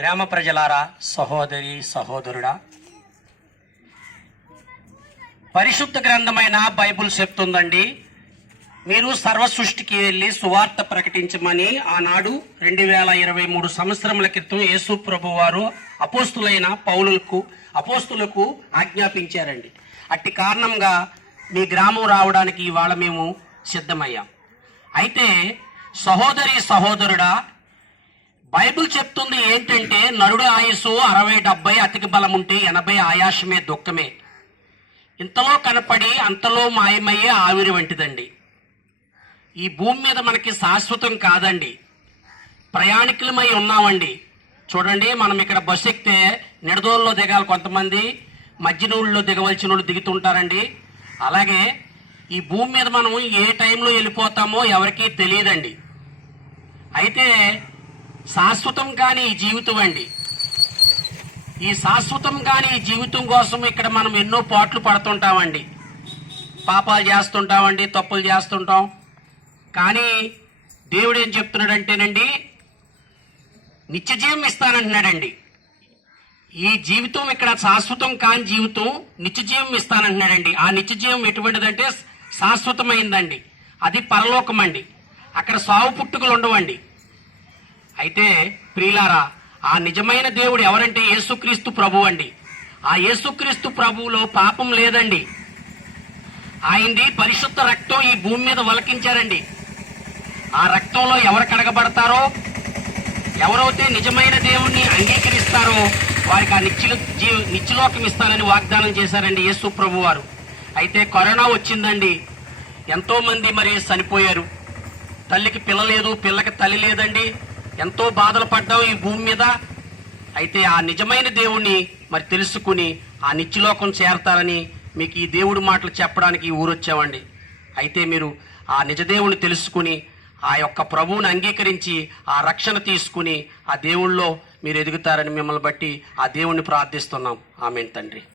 గ్రామ ప్రజలారా సహోదరి సహోదరుడా. పరిశుద్ధ గ్రంథమైన బైబుల్ చెప్తుందండి మీరు సర్వ సృష్టికి వెళ్ళి సువార్త ప్రకటించమని ఆనాడు రెండు వేల ఇరవై మూడు సంవత్సరముల క్రితం యేసు ప్రభు వారు అపోస్తులైన పౌలులకు అపోస్తులకు ఆజ్ఞాపించారండి. అట్టి కారణంగా మీ గ్రామం రావడానికి ఇవాళ మేము సిద్ధమయ్యాం. అయితే సహోదరి సహోదరుడా బైబిల్ చెప్తుంది ఏంటంటే నరుడు ఆయుసు అరవై డెబ్బై అతికి బలం ఉంటే ఎనభై ఆయాసమే దుఃఖమే. ఇంతలో కనపడి అంతలో మాయమయ్యే ఆవిరి వంటిదండి. ఈ భూమి మీద మనకి శాశ్వతం కాదండి. ప్రయాణికులమై ఉన్నామండి. చూడండి మనం ఇక్కడ బస్సు ఎక్కితే నిడదోల్లో దిగాలి కొంతమంది మధ్యనూళ్ళలో దిగవలసిన వాళ్ళు దిగుతుంటారండి. అలాగే ఈ భూమి మీద మనం ఏ టైంలో వెళ్ళిపోతామో ఎవరికీ తెలియదండి. అయితే శాశ్వతం కాని ఈ జీవితం అండి. ఈ శాశ్వతం కాని ఈ జీవితం కోసం ఇక్కడ మనం ఎన్నో పాటలు పడుతుంటామండి. పాపాలు చేస్తుంటామండి తప్పులు చేస్తుంటాం. కానీ దేవుడు ఏం చెప్తున్నాడంటేనండి నిత్యజీవం ఇస్తానంటున్నాడండి. ఈ జీవితం ఇక్కడ శాశ్వతం కాని జీవితం నిత్యజీవం ఇస్తానంటున్నాడండి. ఆ నిత్యజీవం ఎటువంటిదంటే శాశ్వతమైందండి. అది పరలోకం అండి అక్కడ సావు పుట్టుకలు ఉండవండి. అయితే ప్రియులారా ఆ నిజమైన దేవుడు ఎవరంటే యేసుక్రీస్తు ప్రభు అండి. ఆ యేసుక్రీస్తు ప్రభువులో పాపం లేదండి. ఆయనది పరిశుద్ధ రక్తం ఈ భూమి మీద వలకించారండి. ఆ రక్తంలో ఎవరు కడగబడతారో ఎవరైతే నిజమైన దేవుణ్ణి అంగీకరిస్తారో వారికి ఆ నిత్య జీవ నిత్యలోకం ఇస్తానని వాగ్దానం చేశారండి యేసు ప్రభు వారు. అయితే కరోనా వచ్చిందండి. ఎంతోమంది మరి చనిపోయారు. తల్లికి పిల్ల లేదు పిల్లకి తల్లి లేదండి. ఎంతో బాధలు పడ్డాం ఈ భూమి మీద. అయితే ఆ నిజమైన దేవుణ్ణి మరి తెలుసుకుని ఆ నిత్యలోకం చేరతారని మీకు ఈ దేవుడి మాటలు చెప్పడానికి ఊరొచ్చామండి అయితే మీరు ఆ నిజదేవుని తెలుసుకుని ఆ యొక్క ప్రభువుని అంగీకరించి ఆ రక్షణ తీసుకుని ఆ దేవుళ్ళో మీరు ఎదుగుతారని మిమ్మల్ని బట్టి ఆ దేవుణ్ణి ప్రార్థిస్తున్నాం. ఆమెన్ తండ్రి.